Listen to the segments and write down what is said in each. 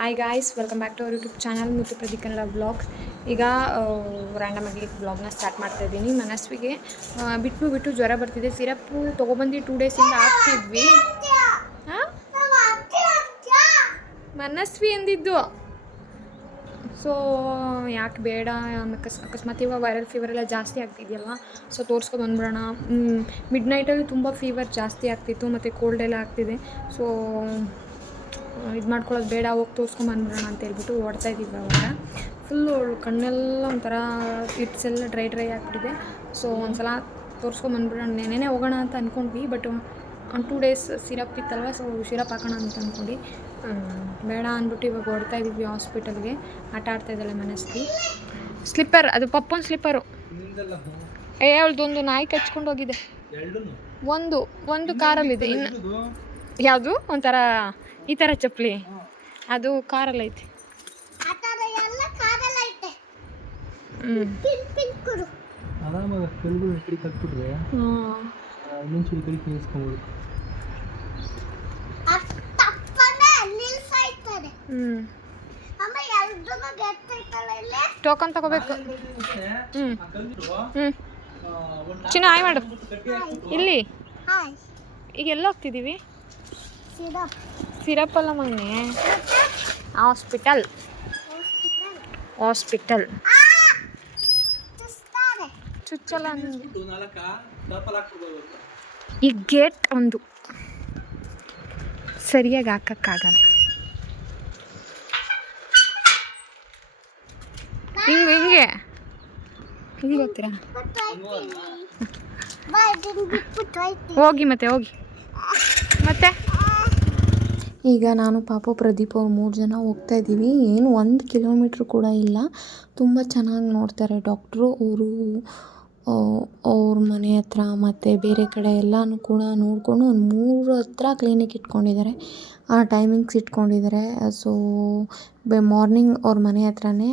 Hi guys welcome back to our YouTube channel ಮತ್ತು Pradeep Kannada vlog ಈಗ random ಆಗಿ ಬ್ಲಾಗ್ನ ಸ್ಟಾರ್ಟ್ ಮಾಡ್ತಾ ಇದ್ದೀನಿ ಮನಸ್ವಿಗೆ ಬಿಟ್ಟು ಬಿಟ್ಟು ಜ್ವರ ಬರ್ತಿದೆ. ಸಿರಪ್ಪು ತೊಗೊಬಂದು ಟೂ ಡೇಸಿಂದ ಹಾಕ್ತಿದ್ವಿ. ಮನಸ್ವಿ ಎಂದಿದ್ದು. ಸೊ ಯಾಕೆ ಬೇಡ, ಅಕಸ್, ಅಕಸ್ಮಾತ್ ಇವಾಗ ವೈರಲ್ ಫೀವರ್ ಎಲ್ಲ ಜಾಸ್ತಿ ಆಗ್ತಿದೆಯಲ್ಲ ಸೊ ತೋರಿಸ್ಕೊಂಡು ಬಂದ್ಬಿಡೋಣ. ಮಿಡ್ ನೈಟಲ್ಲಿ ತುಂಬ ಫೀವರ್ ಜಾಸ್ತಿ ಆಗ್ತಿತ್ತು, ಮತ್ತು ಕೋಲ್ಡ್ ಎಲ್ಲ ಆಗ್ತಿದೆ. ಸೊ ಇದು ಮಾಡ್ಕೊಳ್ಳೋದು ಬೇಡ ಹೋಗಿ ತೋರಿಸ್ಕೊಂಬಂದ್ಬಿಡೋಣ ಅಂತ ಹೇಳ್ಬಿಟ್ಟು ಓಡ್ತಾ ಇದ್ದೀವಿ ಅವಾಗ. ಫುಲ್ಲು ಕಣ್ಣೆಲ್ಲ ಒಂಥರ ಇಟ್ಸ್ ಎಲ್ಲ ಡ್ರೈ ಡ್ರೈ ಆಗಿಬಿಟ್ಟಿದೆ. ಸೊ ಒಂದ್ಸಲ ಸಲ ತೋರಿಸ್ಕೊಂಬಂದ್ಬಿಡೋಣ ನೆನೆನೇ ಹೋಗೋಣ ಅಂತ ಅಂದ್ಕೊಂಡ್ವಿ ಬಟ್ ಒಂದು ಟೂ ಡೇಸ್ ಸಿರಪ್ ಇತ್ತಲ್ವ ಸೊ ಸಿರಪ್ ಹಾಕೋಣ ಅಂತ ಅಂದ್ಕೊಂಡು ಬೇಡ ಅಂದ್ಬಿಟ್ಟು ಇವಾಗ ಓಡ್ತಾ ಇದ್ದೀವಿ ಹಾಸ್ಪಿಟಲ್ಗೆ ಆಟ ಆಡ್ತಾ ಇದ್ದಾಳೆ ಮನಸ್ಸಿ ಸ್ಲಿಪ್ಪರ್ ಅದು ಪಪ್ಪನ್ ಸ್ಲಿಪ್ಪರು ಏ ಅವಳದೊಂದು ನಾಯಿ ಕಚ್ಕೊಂಡು ಹೋಗಿದೆ. ಒಂದು ಒಂದು ಕಾರಲ್ಲಿದೆ ಇನ್ನು ಯಾವುದು? ಒಂಥರ ಈ ಥರ ಚಪ್ಪಲಿ. ಅದು ಕಾರಲ್ಲಿ ಐತಿ. ಹ್ಞೂ ಆರಾಮಾಗ ಕೆಳಗಡೆ ಕಡೆ. ಕಟ್ಬಿಟ್ರೆ ಇನ್ನೊಂಚೂರು ಕಡೆ ಕೇಳಿಸ್ಕೊಬೋದು ಹ್ಞೂ ಟೋಕನ್ ತಗೋಬೇಕು. ಹ್ಞೂ ಹ್ಞೂ ಚಿನ್ನ ಆಯ್ ಮಾಡು. ಇಲ್ಲಿ. ಈಗ ಎಲ್ಲ ಹೋಗ್ತಿದ್ದೀವಿ ಸಿರಪ್ ಅಲ್ಲ ಮೊನ್ನೆ ಹಾಸ್ಪಿಟಲ್. ಹಾಸ್ಪಿಟಲ್. ಚುಚ್ಚಲ. ಈ ಗೇಟ್ ಒಂದು. ಸರಿಯಾಗಿ ಹಾಕಕ್ಕಾಗಲ್ಲ. ಹಿಂಗೆ ಹಿಂಗೆ. ಹಿಂಗೆ ಹೋಗ್ತೀರಾ? ಹೋಗಿ ಮತ್ತೆ ಹೋಗಿ. ಮತ್ತೆ? ಈಗ ನಾನು ಪಾಪು ಪ್ರದೀಪ್ ಅವ್ರು ಮೂರು ಜನ ಹೋಗ್ತಾ ಇದ್ದೀವಿ ಏನು ಒಂದು ಕಿಲೋಮೀಟ್ರ್ ಕೂಡ ಇಲ್ಲ. ತುಂಬ ಚೆನ್ನಾಗಿ ನೋಡ್ತಾರೆ ಡಾಕ್ಟ್ರು, ಅವರು ಅವ್ರ ಮನೆ ಹತ್ರ ಮತ್ತು ಬೇರೆ ಕಡೆ ಎಲ್ಲನೂ ಕೂಡ ನೋಡಿಕೊಂಡು ಒಂದು ಮೂರು ಹತ್ರ ಕ್ಲಿನಿಕ್ ಇಟ್ಕೊಂಡಿದ್ದಾರೆ. ಆ ಟೈಮಿಂಗ್ಸ್ ಇಟ್ಕೊಂಡಿದ್ದಾರೆ. ಸೊ ಬೆ ಮಾರ್ನಿಂಗ್ ಅವ್ರ ಮನೆ ಹತ್ರನೇ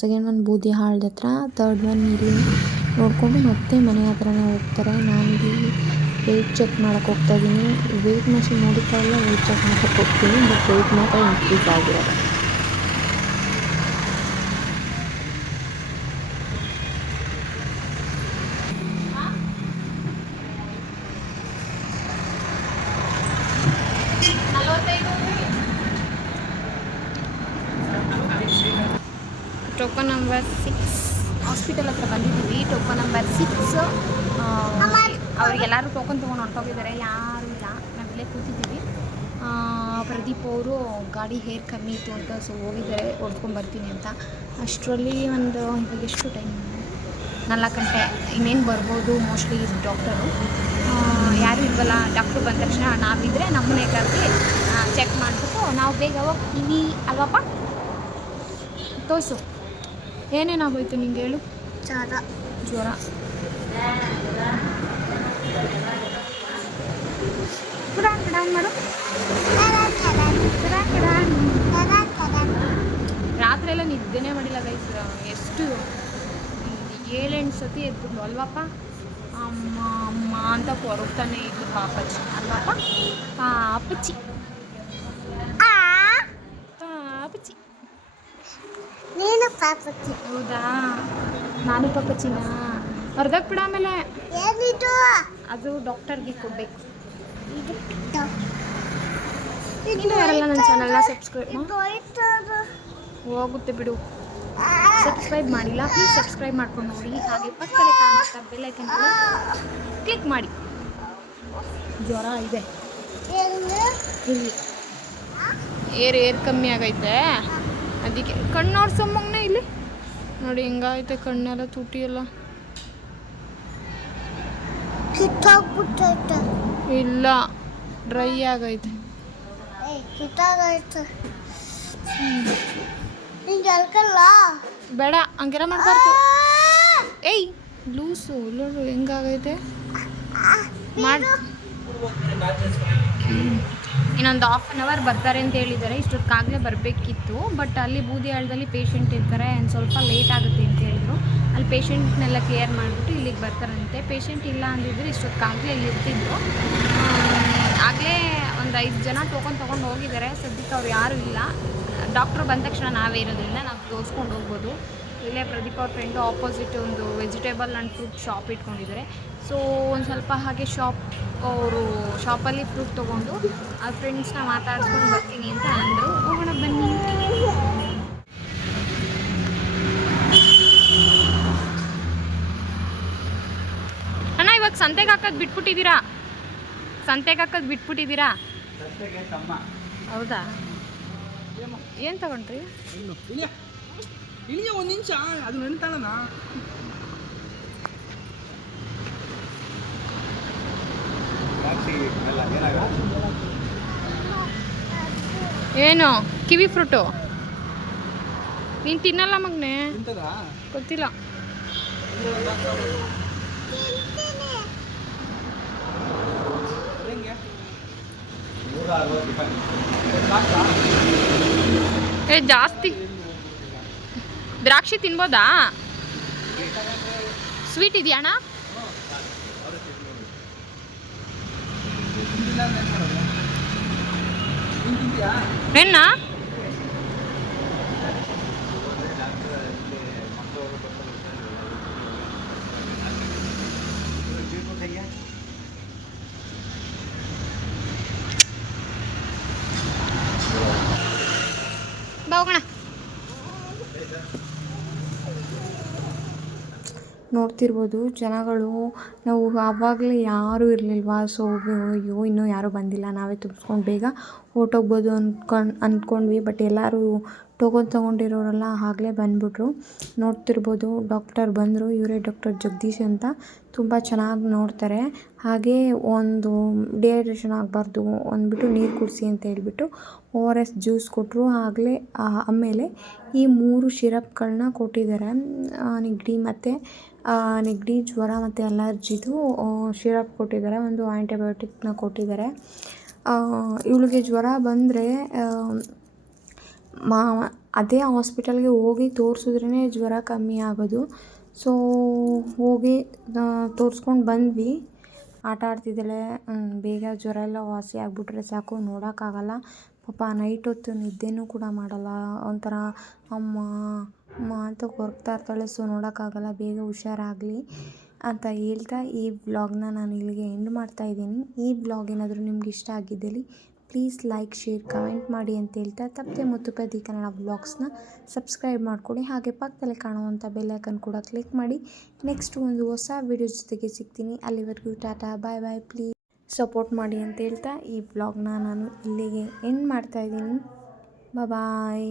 ಸೆಕೆಂಡ್ ಒನ್ ಬೂದಿ ಹಾಳ್ದ ಹತ್ರ ತರ್ಡ್ ಒನ್ ಇಲ್ಲಿ ನೋಡಿಕೊಂಡು ಮತ್ತೆ ಮನೆ ಹತ್ರನೇ ಹೋಗ್ತಾರೆ. ನಾನಿಲ್ಲಿ ವೆಯ್ಟ್ ಚೆಕ್ ಮಾಡೋಕೆ ಹೋಗ್ತಾ ಇದ್ದೀನಿ ವೆಯ್ಟ್ ಮಷಿನ್ ನೋಡಿತಾ ಇಲ್ಲ ವೆಯ್ಟ್ ಚೆಕ್ ಮಾಡೋಕೆ ಹೋಗ್ತೀನಿ ಬಟ್ ವೆಯ್ಟ್ ಮಾತ್ರ ಇನ್ಕ್ರೀಸ್ ಆಗಿರೋದು. ಟೋಕನ್ ನಂಬರ್ ಸಿಕ್ಸ್ ಹಾಸ್ಪಿಟಲ್ ಹತ್ರ ಬಂದಿದ್ದೀವಿ. ಟೋಕನ್ ನಂಬರ್ ಸಿಕ್ಸ್ ಅವ್ರಿಗೆಲ್ಲರೂ ಟೋಕನ್ ತೊಗೊಂಡು ಹೊಂಟೋಗಿದ್ದಾರೆ ಯಾರು ಇಲ್ಲ. ನಾವಿಲ್ಲೇ ಕೂತಿದ್ದೀವಿ. ಪ್ರದೀಪ್ ಅವರು ಗಾಡಿ ಹೇರ್ ಕಮ್ಮಿ ಇತ್ತು ಅಂತ ಸೊ ಹೋಗಿದ್ದಾರೆ. ಹೊಡ್ಕೊಂಡು ಬರ್ತೀನಿ ಅಂತ. ಅಷ್ಟರಲ್ಲಿ ಒಂದು ಇವಾಗ ಎಷ್ಟು ಟೈಮ್ ನಾಲ್ಕು ಗಂಟೆ. ಇನ್ನೇನು ಬರ್ಬೋದು? ಮೋಸ್ಟ್ಲಿ ಡಾಕ್ಟರು ಯಾರು ಇಲ್ವಲ್ಲ? ಡಾಕ್ಟ್ರು ಬಂದ ತಕ್ಷಣ ನಾವಿದ್ದರೆ ನಮ್ಮನೆ ಕರೆದು ಚೆಕ್ ಮಾಡಿಬಿಟ್ಟು ನಾವು ಬೇಗ ಹೋಗ್ತೀವಿ ಅಲ್ವಪ್ಪ? ತೋರಿಸು. ಏನೇನಾಗೋಯ್ತು ನಿಂಗೆ ಹೇಳು. ಜ್ವರ. ಕುಡಾನ್ ಕುಡಾನ್ ಮಾಡು ಕುಡಾನ್ ಕುಡಾನ್. ರಾತ್ರಿ ಎಲ್ಲ ನಿದ್ದೆನೇ ಮಾಡಿಲ್ಲ ಗೈಸ್ ಎಷ್ಟು ಏಳೆಂಟು ಸತಿ ಎದ್ಬಿಟ್ಟು ಅಲ್ವಪ್ಪ ಅಮ್ಮ ಅಮ್ಮ ಅಂತ ಕೊರಗ್ತಾನೆ ಇದ್ದು ಪಾಪಚ್ಚಿ ಅಲ್ವಪ್ಪ ಪಾಪಚ್ಚಿ ಪಾಪಚ್ಚಿ ನೀನು ಪಾಪಚ್ಚಿ ಹೌದಾ ನಾನು ಪಾಪಚ್ಚಿನ ಹೊರದಾಗ ಬಿಡ ಆಮೇಲೆ ಏನಿದು ಅದು ಡಾಕ್ಟರ್ಗೆ ಕೊಡಬೇಕು. ಇದು ಇನ್ನು ಯಾರೆಲ್ಲ ನನ್ನ ಚಾನಲ್ನ ಸಬ್ಸ್ಕ್ರೈಬ್ ಹೋಗುತ್ತೆ ಬಿಡು. ಸಬ್ಸ್ಕ್ರೈಬ್ ಮಾಡಿಲ್ಲ. ಪ್ಲೀಸ್ ಸಬ್ಸ್ಕ್ರೈಬ್ ಮಾಡ್ಕೊಂಡು ನೋಡಿ. ಹಾಗೆ ಪಕ್ಕದಲ್ಲಿ ಬೆಲ್ ಬೆಲ್ಲೈಕನ್ ಕ್ಲಿಕ್ ಮಾಡಿ. ಜ್ವರ ಇದೆ? ಇಲ್ಲಿ. ಏರ್ ಏರ್ ಕಮ್ಮಿ ಆಗೈತೆ. ಅದಕ್ಕೆ ಕಣ್ಣು ನೋಡ್ಸಮ್ಮಂಗೆ ಇಲ್ಲಿ. ನೋಡಿ ಹಿಂಗೈತೆ ಕಣ್ಣೆಲ್ಲ ತುಟಿ ಎಲ್ಲ ಕಿತ್ತೋಗ್ಬಿಟ್ಟೈತೆ. ಇಲ್ಲ ಡ್ರೈ ಆಗೈತೆ. ಕಿತ್ತೋಗೈತೆ. ನಿಂಗೆ ಅಲ್ಕಲ್ಲ? ಬೇಡ ಹಂಗೆಲ್ಲ ಮಾಡಬಾರ್ದು. ಏಯ್ ಲೂಸು ಲೂಸು ಹೆಂಗಾಗೈತೆ? ಮಾಡಿ ಇನ್ನೊಂದು ಹಾಫ್ ಆನ್ ಅವರ್ ಬರ್ತಾರೆ ಅಂತ ಹೇಳಿದ್ದಾರೆ. ಇಷ್ಟೊತ್ತಾಗಲೇ ಬರಬೇಕಿತ್ತು ಬಟ್ ಅಲ್ಲಿ ಬೂದಿಯಾಳದಲ್ಲಿ ಪೇಷಂಟ್ ಇರ್ತಾರೆ ಆ್ಯಂಡ್ ಸ್ವಲ್ಪ ಲೇಟ್ ಆಗುತ್ತೆ ಅಂತ ಹೇಳಿದ್ರು. ಅಲ್ಲಿ ಪೇಷಂಟ್ನೆಲ್ಲ ಕ್ಲಿಯರ್ ಮಾಡಿಬಿಟ್ಟು ಇಲ್ಲಿಗೆ ಬರ್ತಾರಂತೆ. ಪೇಷಂಟ್ ಇಲ್ಲ ಅಂದಿದ್ರೆ ಇಷ್ಟೊತ್ತಾಗಲೇ ಇಲ್ಲಿ ಇರ್ತಿದ್ರು ಆಗಲೇ ಒಂದು ಐದು ಜನ ಟೋಕನ್ ತೊಗೊಂಡು ಹೋಗಿದ್ದಾರೆ. ಸದ್ಯಕ್ಕೆ ಅವ್ರು ಯಾರೂ ಇಲ್ಲ. ಡಾಕ್ಟ್ರು ಬಂದ ತಕ್ಷಣ ನಾವೇ ಇರೋದ್ರಿಂದ ನಾವು ತೋರಿಸ್ಕೊಂಡು ಹೋಗ್ಬೋದು. ಇಲ್ಲೇ ಪ್ರದೀಪ್ ಅವ್ರ ಫ್ರೆಂಡು ಆಪೋಸಿಟ್ ಒಂದು ವೆಜಿಟೇಬಲ್ ಆ್ಯಂಡ್ ಫ್ರೂಟ್ ಶಾಪ್ ಇಟ್ಕೊಂಡಿದ್ದಾರೆ. ಸೊ ಒಂದು ಸ್ವಲ್ಪ ಹಾಗೆ ಶಾಪ್ ಅವರು ಶಾಪಲ್ಲಿ ಫ್ರೂಟ್ ತೊಗೊಂಡು ಆ ಫ್ರೆಂಡ್ಸ್ನ ಮಾತಾಡ್ಸ್ಕೊಂಡು ಬರ್ತೀನಿ ಅಂತ ಅಂದರು. ಹೋಗೋಣ ಬನ್ನಿ ಅಣ್ಣ ಇವಾಗ ಸಂತೆಗೆ ಹಾಕೋದು ಬಿಟ್ಬಿಟ್ಟಿದ್ದೀರಾ? ಸಂತೆಗೆ ಹಾಕೋದು ಬಿಟ್ಬಿಟ್ಟಿದ್ದೀರಾ? ಹೌದಾ? ಏನು ತಗೊಂಡ್ರಿ? ಇಳಿಯ ಒಂದು ನಿಮಿಷ? ಅದು ನೆನ್ತಾಳಣ ಏನು? Kiwi fruit? ನೀನು ತಿನ್ನಲ್ಲ ಮಗ್ನೆ? ಗೊತ್ತಿಲ್ಲ. ಏ ಜಾಸ್ತಿ. ದ್ರಾಕ್ಷಿ ತಿನ್ಬೋದಾ? ಸ್ವೀಟ್ ಇದೆಯಾ ಅಣ್ಣ? ಏನ್ ಮಾಡೋದು? ನೀನ್ ತಿಂತೀಯಾ ಏನ ಬಾ ಹೋಗೋಣ ನೋಡ್ತಿರ್ಬೋದು ಜನಗಳು ನಾವು ಆವಾಗಲೇ ಯಾರೂ ಇರಲಿಲ್ವಾ? ಸೊ ಅಯ್ಯೋ ಇನ್ನೂ ಯಾರೂ ಬಂದಿಲ್ಲ. ನಾವೇ ತುಂಬಿಸ್ಕೊಂಡು ಬೇಗ ಹೊರ್ಟೋಗ್ಬೋದು ಅಂದ್ಕೊಂಡು ಅಂದ್ಕೊಂಡ್ವಿ ಬಟ್ ಎಲ್ಲರೂ ಟೋಕನ್ ತೊಗೊಂಡಿರೋರೆಲ್ಲ ಆಗಲೇ ಬಂದ್ಬಿಟ್ರು. ನೋಡ್ತಿರ್ಬೋದು ಡಾಕ್ಟರ್ ಬಂದರು. ಇವರೇ ಡಾಕ್ಟರ್ ಜಗದೀಶ್ ಅಂತ ತುಂಬ ಚೆನ್ನಾಗಿ ನೋಡ್ತಾರೆ. ಹಾಗೆ ಒಂದು ಡಿಹೈಡ್ರೇಷನ್ ಆಗಬಾರ್ದು ಅಂದ್ಬಿಟ್ಟು ನೀರು ಕುಡಿಸಿ ಅಂತ ಹೇಳ್ಬಿಟ್ಟು ಓ ಆರ್ ಎಸ್ ಜ್ಯೂಸ್ ಕೊಟ್ಟರು ಆಗಲೇ ಆಮೇಲೆ ಈ ಮೂರು ಶಿರಪ್ಗಳನ್ನ ಕೊಟ್ಟಿದ್ದಾರೆ. ನೆಗಡಿ ಮತ್ತು ನೆಗಡಿ, ಜ್ವರ ಮತ್ತು ಅಲರ್ಜಿದು ಶಿರಪ್ ಕೊಟ್ಟಿದ್ದಾರೆ, ಒಂದು ಆ್ಯಂಟಿಬಯೋಟಿಕ್ನ ಕೊಟ್ಟಿದ್ದಾರೆ. ಇವಳಿಗೆ ಜ್ವರ ಬಂದರೆ ಮಾ, ಅದೇ ಹಾಸ್ಪಿಟಲ್ಗೆ ಹೋಗಿ ತೋರಿಸಿದ್ರೇ ಜ್ವರ ಕಮ್ಮಿ ಆಗೋದು. ಸೊ, ಹೋಗಿ ತೋರಿಸ್ಕೊಂಡು ಬಂದ್ವಿ. ಆಟ ಆಡ್ತಿದ್ದಾಳೆ ಬೇಗ ಜ್ವರ ಎಲ್ಲ ವಾಸಿ ಆಗಿಬಿಟ್ರೆ ಸಾಕು, ನೋಡೋಕ್ಕಾಗಲ್ಲ. ಪಾಪ ನೈಟ್ ಹೊತ್ತು ನಿದ್ದೆನೂ ಕೂಡ ಮಾಡಲ್ಲ. ಒಂಥರ ಅಮ್ಮ ಅಂತ ಕೊರಗ್ತಾ ಇರ್ತಾಳೆ ಸೊ ನೋಡೋಕ್ಕಾಗಲ್ಲ, ಬೇಗ ಹುಷಾರಾಗಲಿ ಅಂತ ಹೇಳ್ತಾ ಈ ವ್ಲಾಗ್ನ ನಾನು ಇಲ್ಲಿಗೆ ಎಂಡ್ ಮಾಡ್ತಾ ಇದ್ದೀನಿ. ಈ ವ್ಲಾಗ್ ಏನಾದರೂ ನಿಮ್ಗೆ ಇಷ್ಟ ಆಗಿದ್ದಲ್ಲಿ ಪ್ಲೀಸ್ ಲೈಕ್ ಶೇರ್ ಕಮೆಂಟ್ ಮಾಡಿ ಅಂತ ಹೇಳ್ತಾ ತಪ್ಪದೆ ಮುತ್ತುಪದಿ ಕನ್ನಡ ವ್ಲಾಗ್ಸ್ನ ಸಬ್ಸ್ಕ್ರೈಬ್ ಮಾಡಿಕೊಡಿ ಹಾಗೆ ಪಕ್ಕದಲ್ಲಿ ಕಾಣುವಂಥ ಬೆಲ್ಲೈಕನ್ ಕೂಡ ಕ್ಲಿಕ್ ಮಾಡಿ. ನೆಕ್ಸ್ಟ್ ಒಂದು ಹೊಸ ವಿಡಿಯೋ ಜೊತೆಗೆ ಸಿಗ್ತೀನಿ. ಅಲ್ಲಿವರೆಗೂ tata bye bye please support ಮಾಡಿ ಅಂತ ಹೇಳ್ತಾ ಈ ವ್ಲಾಗ್ನ ನಾನು ಇಲ್ಲಿಗೆ ಎಂಡ್ ಮಾಡ್ತಾ ಇದ್ದೀನಿ. ಬಾಯ್